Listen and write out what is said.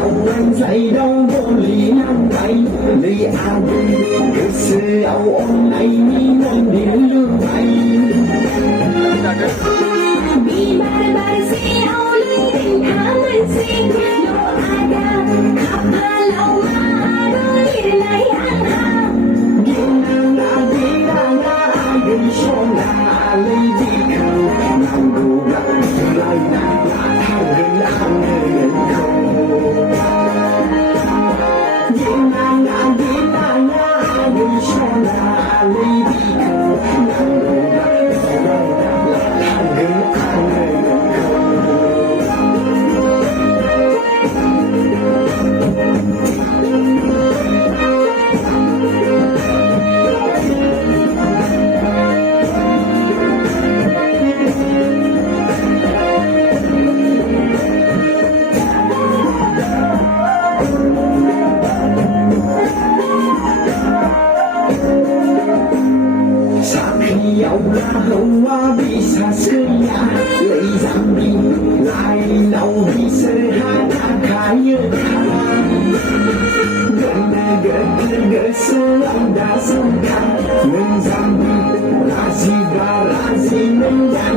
đầu anh dậy đâu vô lý năm tay lý an cứ sự âu ôm này mi non điệu lương bay đi bare bare si âu linh tình mình si lo ada khắp hà lâu mà đôi lại ăn hàng điệu nàng là đi nàng là đi sông là lấy đi khâu nàng đủ gặp lại nàng là thao gần ăn người không điệu nàng là đi nàng là đi sông là lấy đi khâu nàng đủ gặp lại nàng là thao gần ăn người dẫu là hồng hoa bị xa xưa nhà lấy rằng đi lại lâu bị sơ hai tháng khá như gần xưa anh đã sống khăn nên rằng đi là gì và là gì nên đã